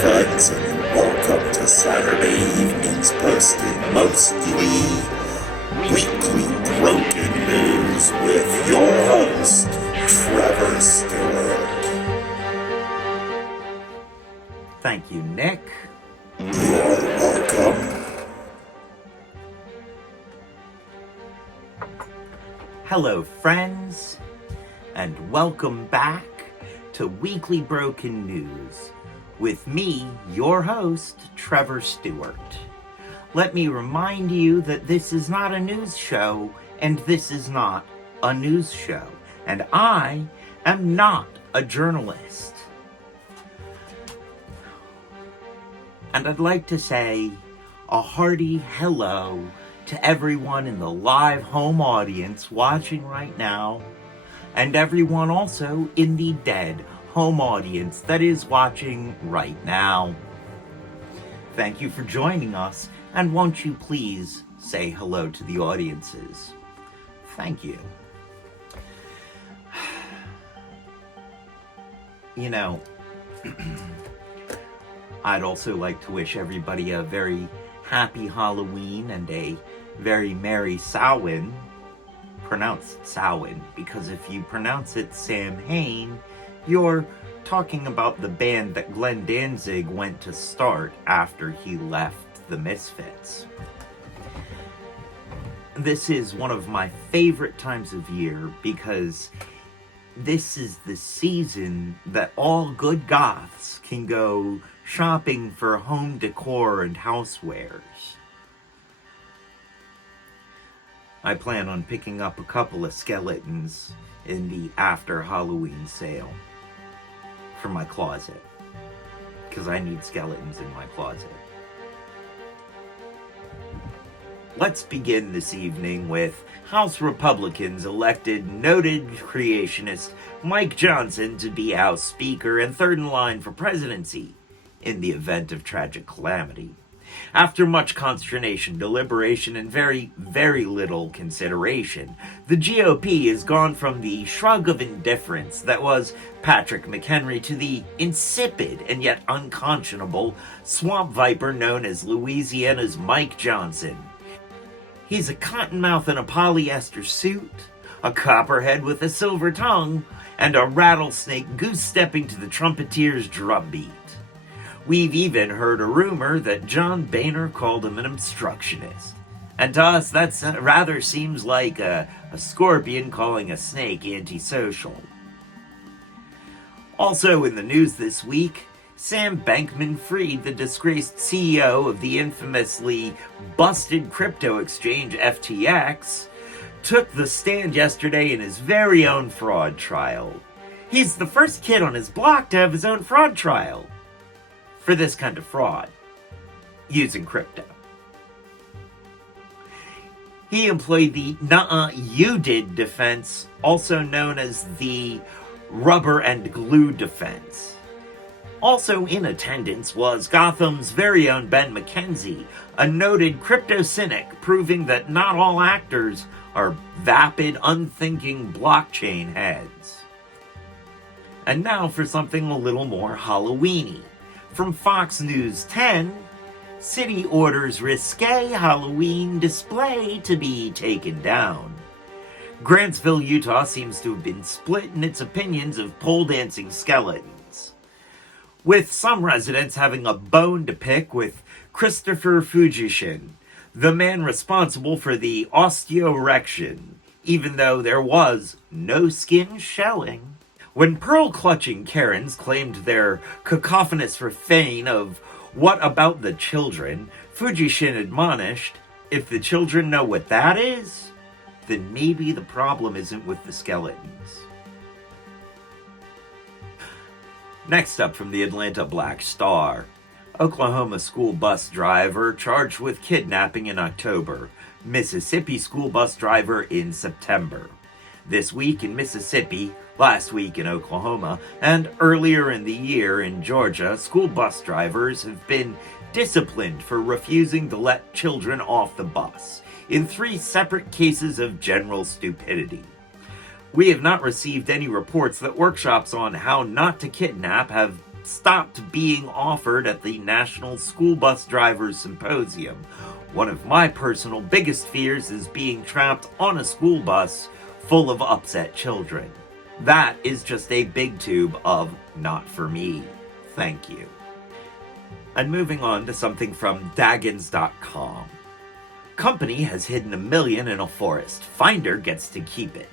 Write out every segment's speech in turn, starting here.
friends, and welcome to Saturday evening's posted mostly weekly broken news with your host, Trevor Stewart. Thank you, Nick. You're welcome. Hello, friends, and welcome back to Weekly Broken News with me, your host, Trevor Stewart. Let me remind you that this is not a news show, and this is not a news show, and I am not a journalist. And I'd like to say a hearty hello to everyone in the live home audience watching right now, and everyone also in the dead home audience that is watching right now. Thank you for joining us, and won't you please say hello to the audiences? Thank you. You know, I'd also like to wish everybody a very happy Halloween and a very merry Samhain. Pronounced Samhain, because if you pronounce it Samhain, you're talking about the band that Glenn Danzig went to start after he left the Misfits. This is one of my favorite times of year because this is the season that all good goths can go shopping for home decor and housewares. I plan on picking up a couple of skeletons in the after Halloween sale for my closet, because I need skeletons in my closet. Let's begin this evening with House Republicans elected noted creationist Mike Johnson to be House Speaker and third in line for presidency in the event of tragic calamity. After much consternation, deliberation, and very, very little consideration, the GOP has gone from the shrug of indifference that was Patrick McHenry to the insipid and yet unconscionable swamp viper known as Louisiana's Mike Johnson. He's a cottonmouth in a polyester suit, a copperhead with a silver tongue, and a rattlesnake goose-stepping to the trumpeter's drumbeat. We've even heard a rumor that John Boehner called him an obstructionist. And to us, that rather seems like a scorpion calling a snake antisocial. Also in the news this week, Sam Bankman-Fried, the disgraced CEO of the infamously busted crypto exchange FTX, took the stand yesterday in his very own fraud trial. He's the first kid on his block to have his own fraud trial for this kind of fraud using crypto. He employed the "nuh-uh, you did" defense, also known as the rubber and glue defense. Also in attendance was Gotham's very own Ben McKenzie, a noted crypto cynic, proving that not all actors are vapid, unthinking blockchain heads. And now for something a little more Halloween-y. From Fox News 10, city orders risque Halloween display to be taken down. Grantsville, Utah seems to have been split in its opinions of pole dancing skeletons, with some residents having a bone to pick with Christopher Fujishin, the man responsible for the osteoerection, even though there was no skin shelling. When pearl-clutching Karens claimed their cacophonous refrain of "What about the children?" Fujishin admonished, if the children know what that is, then maybe the problem isn't with the skeletons. Next up from the Atlanta Black Star, Oklahoma school bus driver charged with kidnapping in October, Mississippi school bus driver in September. This week in Mississippi, last week in Oklahoma, and earlier in the year in Georgia, school bus drivers have been disciplined for refusing to let children off the bus in 3 separate cases of general stupidity. We have not received any reports that workshops on how not to kidnap have stopped being offered at the National School Bus Drivers Symposium. One of my personal biggest fears is being trapped on a school bus full of upset children. That is just a big tube of not for me. Thank you. And moving on to something from Daggins.com. Company has hidden $1 million in a forest. Finder gets to keep it.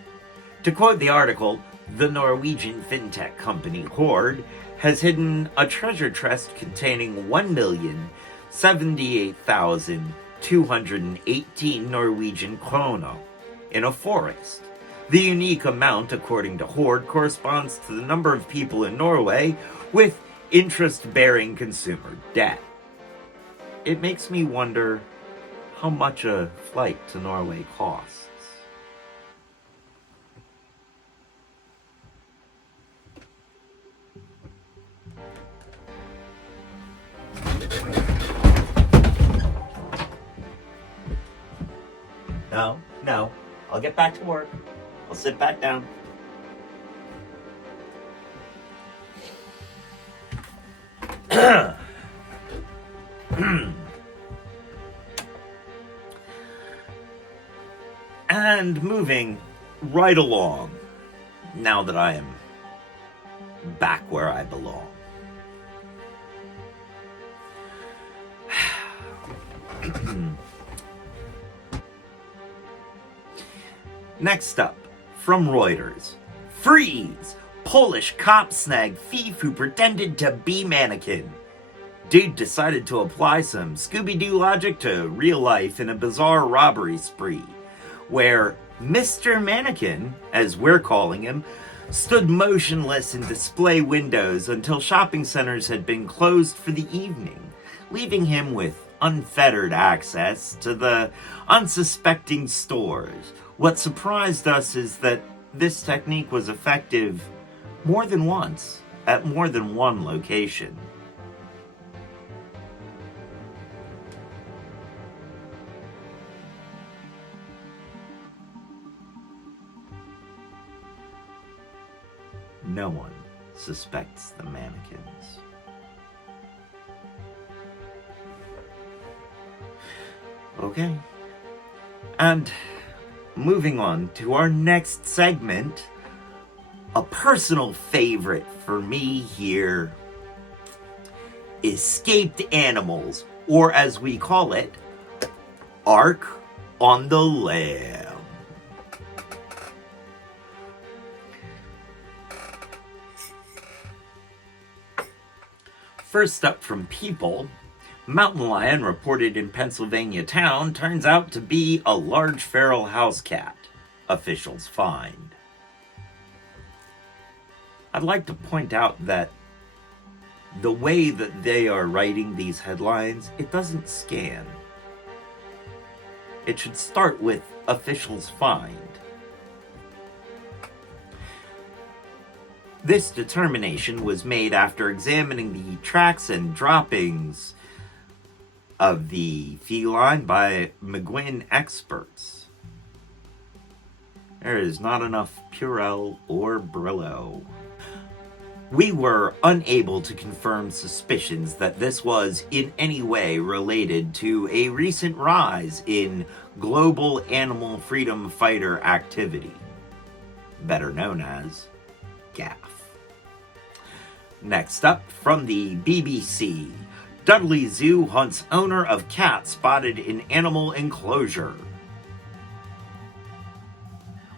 To quote the article, the Norwegian fintech company Hoard has hidden a treasure chest containing 1,078,218 Norwegian kroner in a forest. The unique amount, according to Hoard, corresponds to the number of people in Norway with interest-bearing consumer debt. It makes me wonder how much a flight to Norway costs. No, I'll get back to work. I'll sit back down. And moving right along, now that I am back where I belong. Next up, from Reuters. Freeze! Polish cop snagged thief who pretended to be mannequin. Dude decided to apply some Scooby-Doo logic to real life in a bizarre robbery spree, where Mr. Mannequin, as we're calling him, stood motionless in display windows until shopping centers had been closed for the evening, leaving him with unfettered access to the unsuspecting stores. What surprised us is that this technique was effective more than once, at more than one location. No one suspects the mannequins. Okay. And moving on to our next segment, a personal favorite for me here, escaped animals, or as we call it, Ark on the Lam. First up from People, mountain lion reported in Pennsylvania town turns out to be a large feral house cat, officials find. I'd like to point out that the way that they are writing these headlines, it doesn't scan. It should start with officials find. This determination was made after examining the tracks and droppings of the feline by McGuinn experts. There is not enough Purell or Brillo. We were unable to confirm suspicions that this was in any way related to a recent rise in global animal freedom fighter activity, better known as GAF. Next up, from the BBC, Dudley Zoo hunts owner of cat spotted in animal enclosure.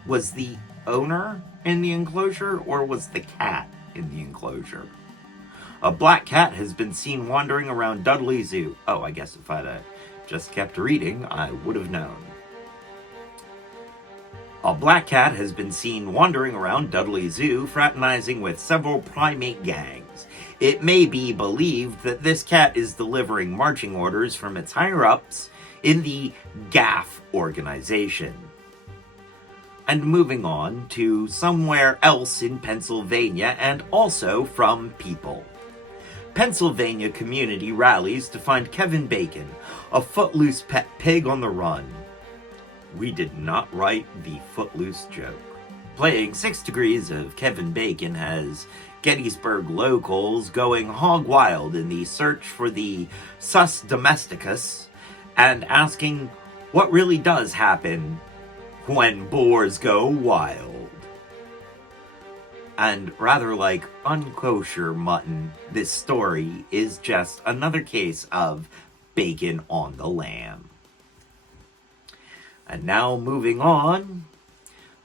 Was the owner in the enclosure, or was the cat in the enclosure? A black cat has been seen wandering around Dudley Zoo. Oh, I guess if I'd just kept reading, I would have known. A black cat has been seen wandering around Dudley Zoo, fraternizing with several primate gangs. It may be believed that this cat is delivering marching orders from its higher-ups in the GAF organization. And moving on to somewhere else in Pennsylvania, and also from People. Pennsylvania community rallies to find Kevin Bacon, a footloose pet pig on the run. We did not write the footloose joke. Playing 6 Degrees of Kevin Bacon has Gettysburg locals going hog wild in the search for the sus domesticus and asking what really does happen when boars go wild. And rather like unkosher mutton, this story is just another case of bacon on the lamb. And now moving on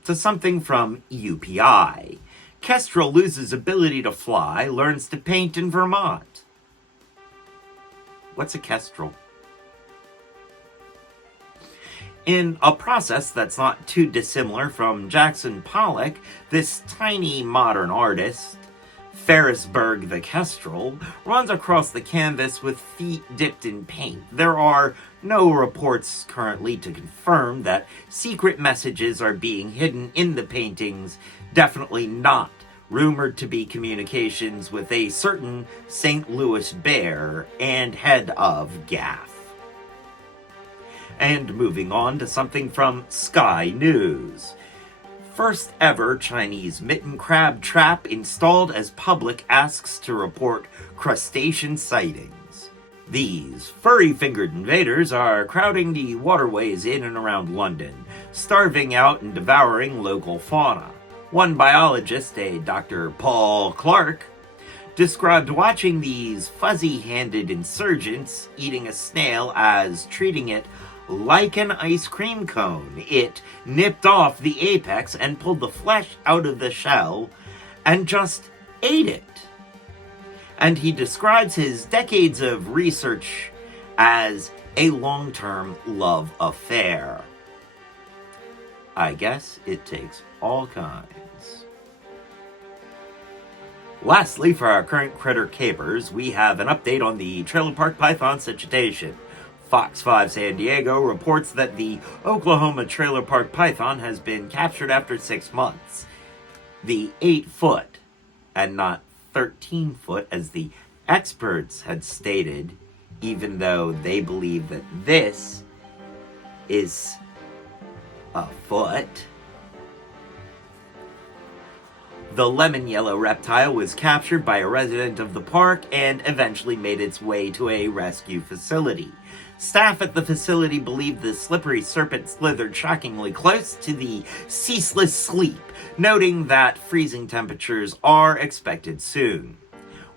to something from UPI. Kestrel loses ability to fly, learns to paint in Vermont. What's a kestrel? In a process that's not too dissimilar from Jackson Pollock, this tiny modern artist, Ferrisburg the Kestrel, runs across the canvas with feet dipped in paint. There are no reports currently to confirm that secret messages are being hidden in the paintings, definitely not rumored to be communications with a certain St. Louis bear and head of Gaff. And moving on to something from Sky News. First ever Chinese mitten crab trap installed as public asks to report crustacean sightings. These furry-fingered invaders are crowding the waterways in and around London, starving out and devouring local fauna. One biologist, a Dr. Paul Clark, described watching these fuzzy-handed insurgents eating a snail as treating it like an ice cream cone. It nipped off the apex and pulled the flesh out of the shell and just ate it. And he describes his decades of research as a long-term love affair. I guess it takes all kinds. Lastly, for our current critter capers, we have an update on the trailer park python situation. Fox 5 San Diego reports that the Oklahoma trailer park python has been captured after 6 months. The 8-foot, and not 13-foot as the experts had stated, even though they believe that this is a foot. The lemon yellow reptile was captured by a resident of the park and eventually made its way to a rescue facility. Staff at the facility believe the slippery serpent slithered shockingly close to the ceaseless sleep, noting that freezing temperatures are expected soon.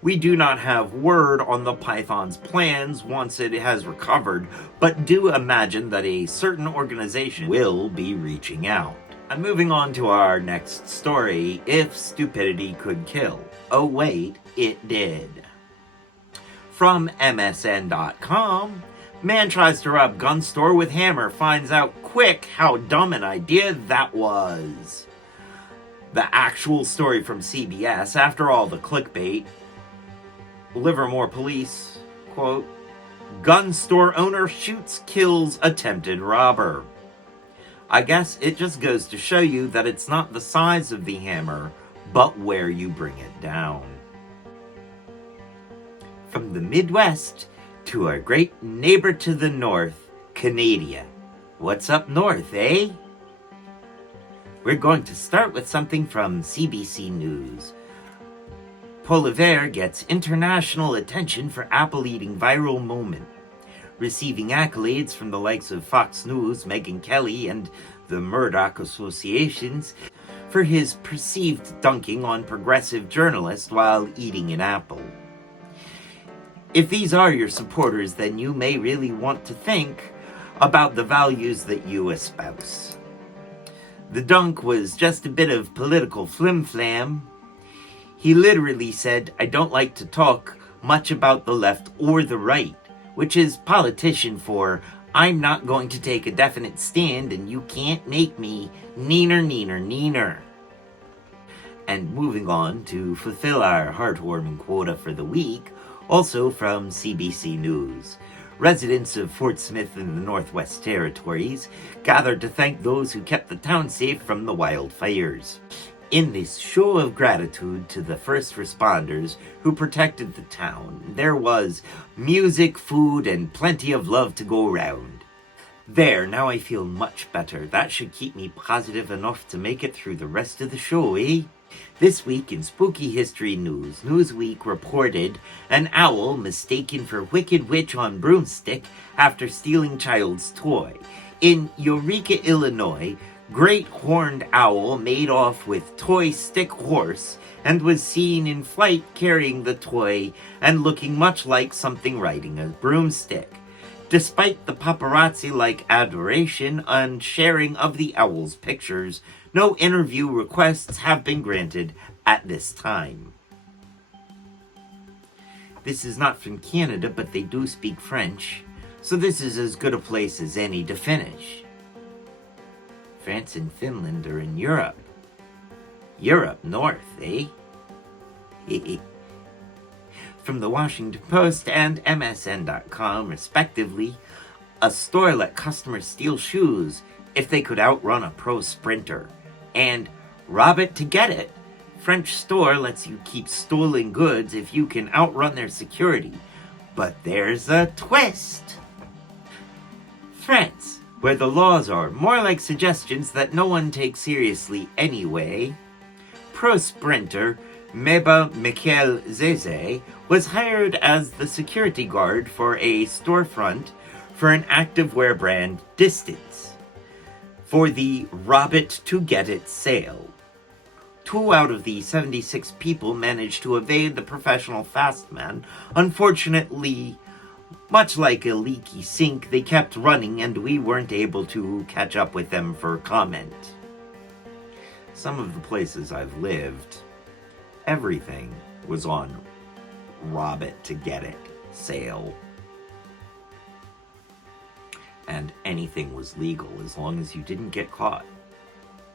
We do not have word on the python's plans once it has recovered, but do imagine that a certain organization will be reaching out. And moving on to our next story, If Stupidity Could Kill. Oh wait, it did. From MSN.com, man tries to rob gun store with hammer, finds out quick how dumb an idea that was. The actual story from CBS, after all the clickbait. Livermore police, quote, gun store owner shoots, kills attempted robber. I guess it just goes to show you that it's not the size of the hammer, but where you bring it down. From the Midwest to our great neighbor to the north, Canada. What's up north, eh? We're going to start with something from CBC News. Poliver gets international attention for apple-eating viral moment, receiving accolades from the likes of Fox News, Megyn Kelly, and the Murdoch Associations for his perceived dunking on progressive journalists while eating an apple. If these are your supporters, then you may really want to think about the values that you espouse. The dunk was just a bit of political flim-flam. He literally said, I don't like to talk much about the left or the right, which is politician for, I'm not going to take a definite stand and you can't make me neener. And moving on to fulfill our heartwarming quota for the week, also from CBC News. Residents of Fort Smith in the Northwest Territories gathered to thank those who kept the town safe from the wildfires. In this show of gratitude to the first responders who protected the town, there was music, food, and plenty of love to go round. There, now I feel much better. That should keep me positive enough to make it through the rest of the show, eh? This week in Spooky History News, Newsweek reported an owl mistaken for Wicked Witch on broomstick after stealing child's toy. In Eureka, Illinois, great horned owl made off with toy stick horse and was seen in flight carrying the toy and looking much like something riding a broomstick. Despite the paparazzi-like adoration and sharing of the owl's pictures, no interview requests have been granted at this time. This is not from Canada, but they do speak French, so this is as good a place as any to finish. France and Finland are in Europe. Europe North, eh? From the Washington Post and MSN.com, respectively, a store let customers steal shoes if they could outrun a pro sprinter, and rob it to get it. French store lets you keep stolen goods if you can outrun their security. But there's a twist. France, where the laws are more like suggestions that no one takes seriously anyway, pro sprinter Meba Michael Zeze was hired as the security guard for a storefront for an activewear brand, Distance, for the Rob It to Get It sale. 2 out of the 76 people managed to evade the professional fastman. Unfortunately, much like a leaky sink, they kept running and we weren't able to catch up with them for comment. Some of the places I've lived, everything was on Rob It to Get It sale. And anything was legal as long as you didn't get caught.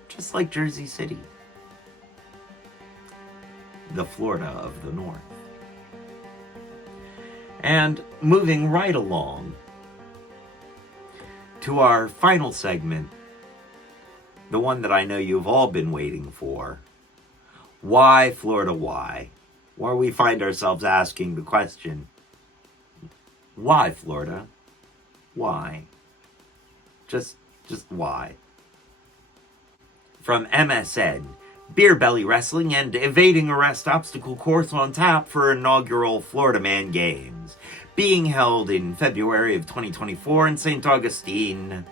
Just like Jersey City. The Florida of the North. And moving right along to our final segment, the one that I know you've all been waiting for. Why, Florida, why? Where we find ourselves asking the question, why, Florida? Why? Just why? From MSN, Beer Belly Wrestling and Evading Arrest Obstacle Course on tap for inaugural Florida Man Games, being held in February of 2024 in St. Augustine.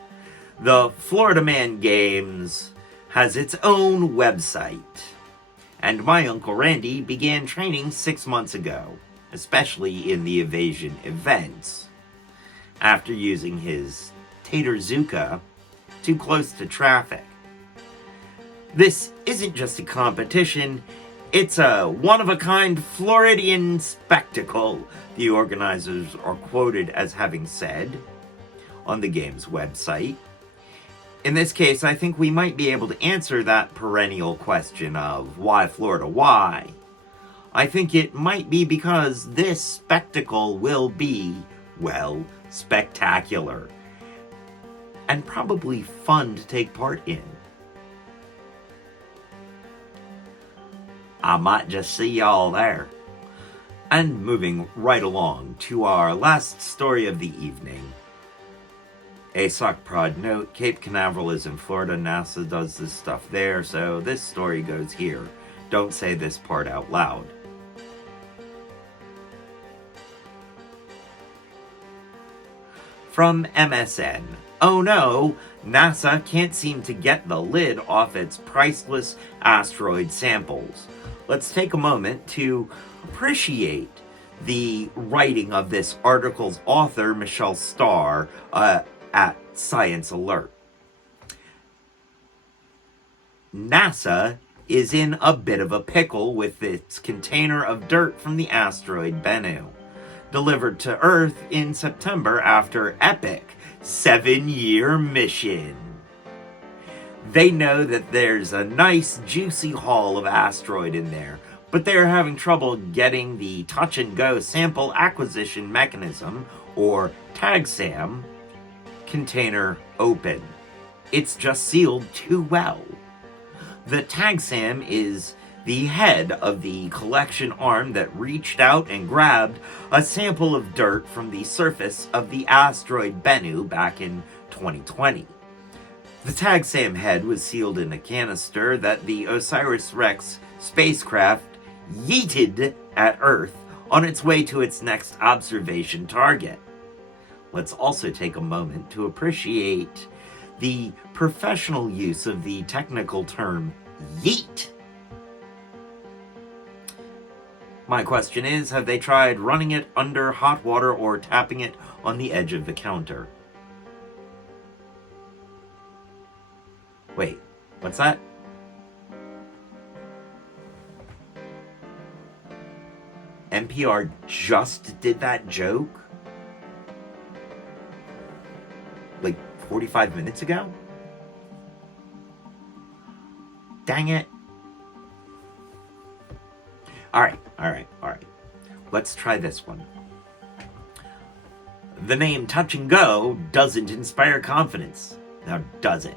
The Florida Man Games has its own website. And my Uncle Randy began training 6 months ago, especially in the evasion events, after using his Taterzuka too close to traffic. This isn't just a competition, it's a one-of-a-kind Floridian spectacle, the organizers are quoted as having said on the game's website. In this case, I think we might be able to answer that perennial question of why Florida, why? I think it might be because this spectacle will be, well, spectacular. And probably fun to take part in. I might just see y'all there. And moving right along to our last story of the evening. A sock prod note, Cape Canaveral is in Florida, NASA does this stuff there, so this story goes here. Don't say this part out loud. From MSN, oh no, NASA can't seem to get the lid off its priceless asteroid samples. Let's take a moment to appreciate the writing of this article's author, Michelle Starr, at Science Alert. NASA is in a bit of a pickle with its container of dirt from the asteroid Bennu, delivered to Earth in September after epic 7-year mission. They know that there's a nice juicy haul of asteroid in there, but they're having trouble getting the touch-and-go sample acquisition mechanism, or TAGSAM, container open. It's just sealed too well. The TAGSAM is the head of the collection arm that reached out and grabbed a sample of dirt from the surface of the asteroid Bennu back in 2020. The Tag Sam head was sealed in a canister that the OSIRIS-REx spacecraft yeeted at Earth on its way to its next observation target. Let's also take a moment to appreciate the professional use of the technical term yeet. My question is, have they tried running it under hot water or tapping it on the edge of the counter? Wait, what's that? NPR just did that joke? Like 45 minutes ago? Dang it. Alright. Let's try this one. The name Touch and Go doesn't inspire confidence. Now, does it?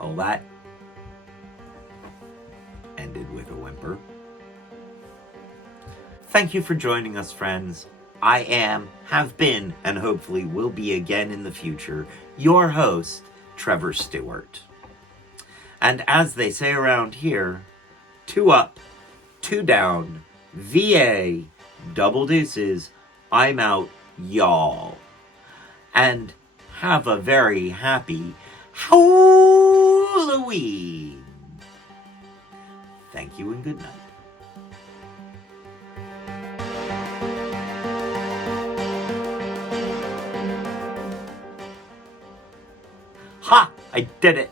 Oh, that ended with a whimper. Thank you for joining us, friends. I am, have been, and hopefully will be again in the future, your host, Trevor Stewart. And as they say around here, 2 up, 2 down, VA, double deuces, I'm out, y'all. And have a very happy Halloween. Thank you and good night. Ha! I did it!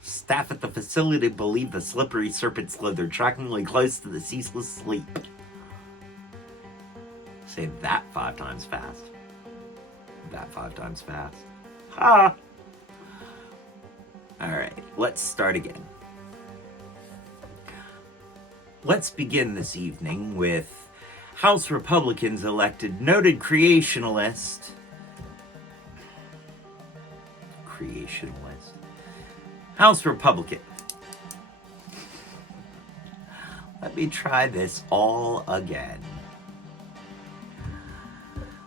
Staff at the facility believe the slippery serpent slithered shockingly close to the ceaseless sleep. Say that 5 times fast. That 5 times fast. Ha! Alright, let's start again. Let's begin this evening with House Republicans elected noted creationalist. House Republican. Let me try this all again.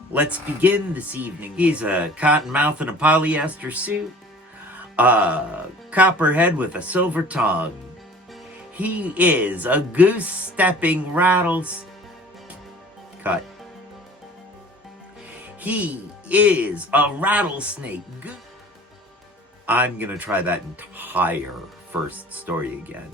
Let's begin this evening. He's a cottonmouth in a polyester suit, a copperhead with a silver tongue. He is a goose-stepping cut. He is a rattlesnake. I'm going to try that entire first story again.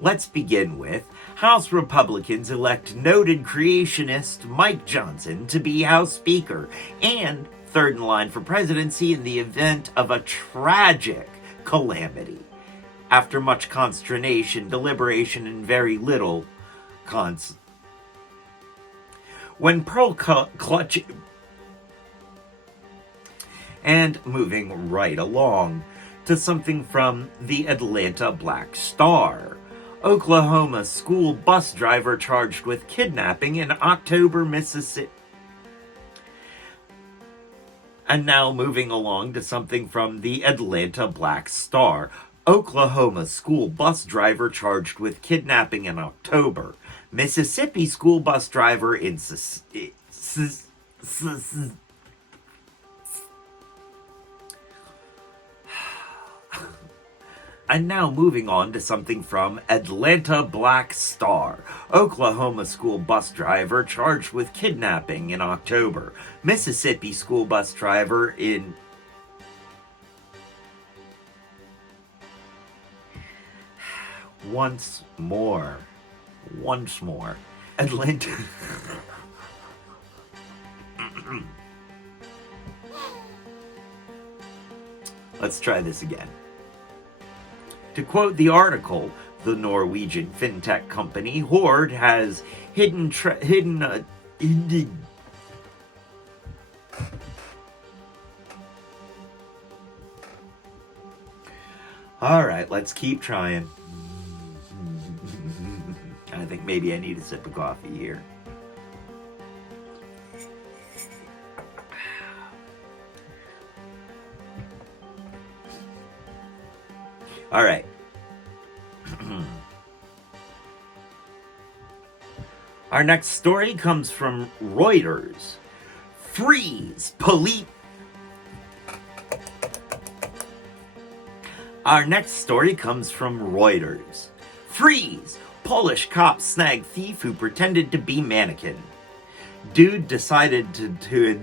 Let's begin with House Republicans elect noted creationist Mike Johnson to be House Speaker and third in line for presidency in the event of a tragic calamity. After much consternation, deliberation, and very little when Pearl clutch. And moving right along to something from the Atlanta Black Star. Oklahoma school bus driver charged with kidnapping in October, Mississippi. And now moving along to something from the Atlanta Black Star. Oklahoma school bus driver charged with kidnapping in October. Mississippi school bus driver in And now moving on to something from Atlanta Black Star. Oklahoma school bus driver charged with kidnapping in October. Mississippi school bus driver in... Once more. Atlanta... Let's try this again. To quote the article, the Norwegian fintech company Horde has All right, let's keep trying. I think maybe I need a sip of coffee here. All right. Our next story comes from Reuters. Freeze police. Our next story comes from Reuters. Freeze! Polish cops snag thief who pretended to be mannequin. Dude decided to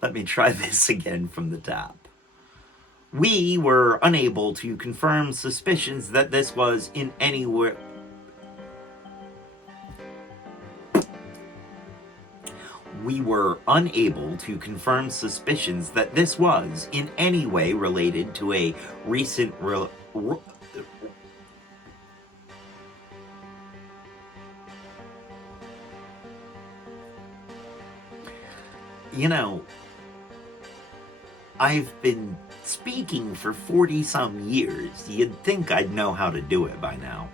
Let me try this again from the top. We were unable to confirm suspicions that this was in any way. We were unable to confirm suspicions that this was in any way related to a recent You know, I've been speaking for 40-some years. You'd think I'd know how to do it by now.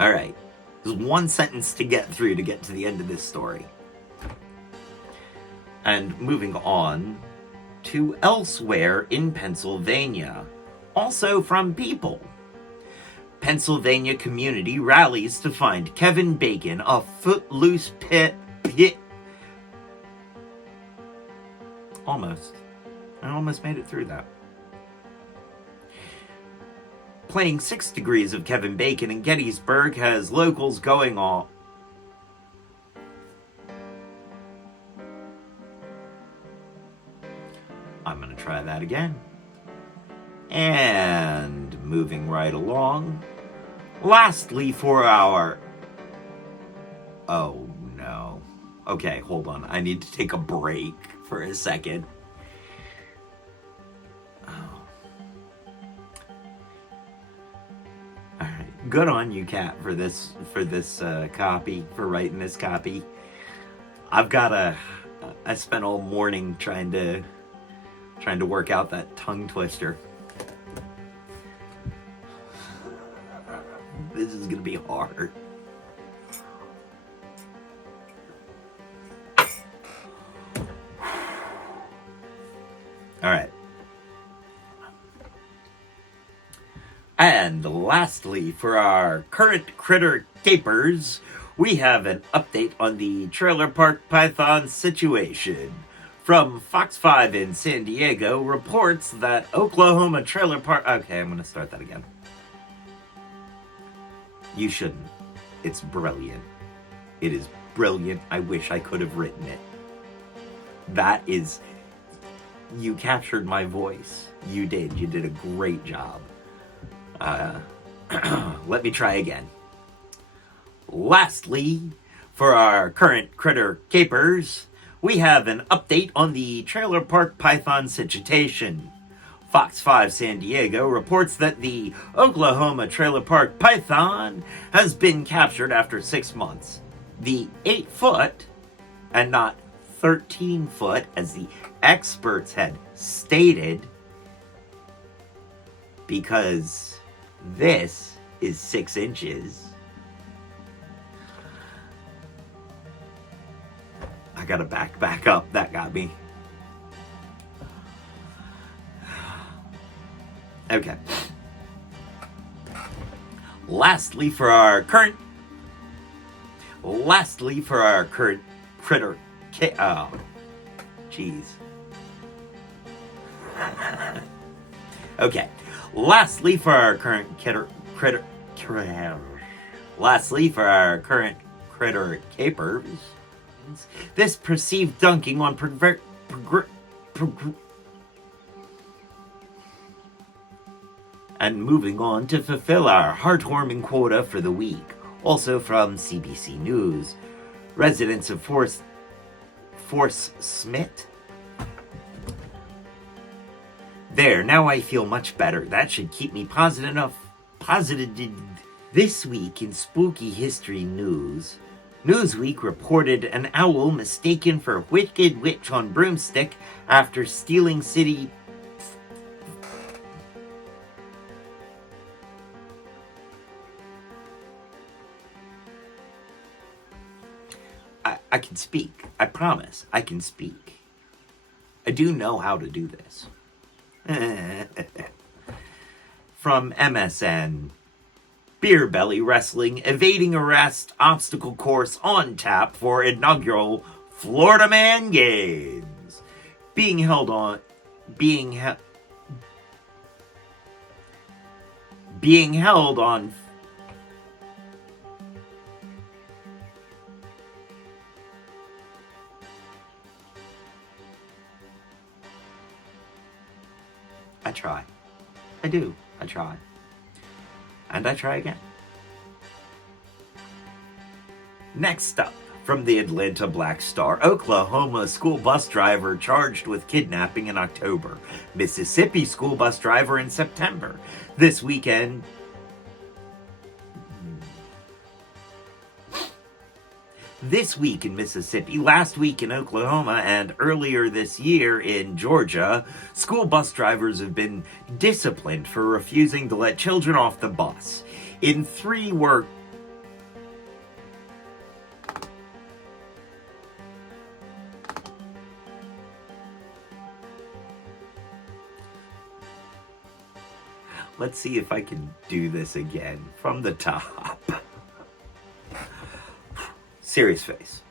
Alright, there's one sentence to get through to get to the end of this story. And moving on to elsewhere in Pennsylvania, also from People. Pennsylvania community rallies to find Kevin Bacon a footloose pit. Almost. I almost made it through that. Playing 6 Degrees of Kevin Bacon in Gettysburg has locals going all. I'm going to try that again. And moving right along. Lastly for our... Oh no. Okay, hold on. I need to take a break for a second. Oh. Alright. Good on you, Kat, for this copy, for writing this copy. I spent all morning trying to work out that tongue twister. This is gonna be hard. Alright. And lastly, for our current critter capers, we have an update on the Trailer Park Python situation. From Fox 5 in San Diego reports that Oklahoma Trailer Park... Okay, I'm gonna start that again. You shouldn't. It's brilliant. It is brilliant. I wish I could have written it. That is... You captured my voice. You did. You did a great job. Let me try again. Lastly, for our current critter capers, we have an update on the Trailer Park Python situation. Fox 5 San Diego reports that the Oklahoma Trailer Park Python has been captured after 6 months. The 8-foot, and not 13-foot, as the experts had stated, because this is 6 inches. I gotta back up. That got me. Okay. Lastly, for our current critter... Oh, jeez. Okay. Lastly, for our current critter capers, this perceived dunking on and moving on to fulfill our heartwarming quota for the week. Also from CBC News, residents of Force Smith There, now I feel much better. That should keep me positive. This week in spooky history news, Newsweek reported an owl mistaken for a wicked witch on broomstick after stealing city... I can speak. I promise. I can speak. I do know how to do this. From MSN. Beer Belly Wrestling evading arrest obstacle course on tap for inaugural Florida Man Games. Being held on I try. I do. I try. And I try again. Next up, from the Atlanta Black Star, Oklahoma school bus driver charged with kidnapping in October. Mississippi school bus driver in September. This week in Mississippi, last week in Oklahoma, and earlier this year in Georgia, school bus drivers have been disciplined for refusing to let children off the bus. In 3 work... Let's see if I can do this again from the top. Serious face.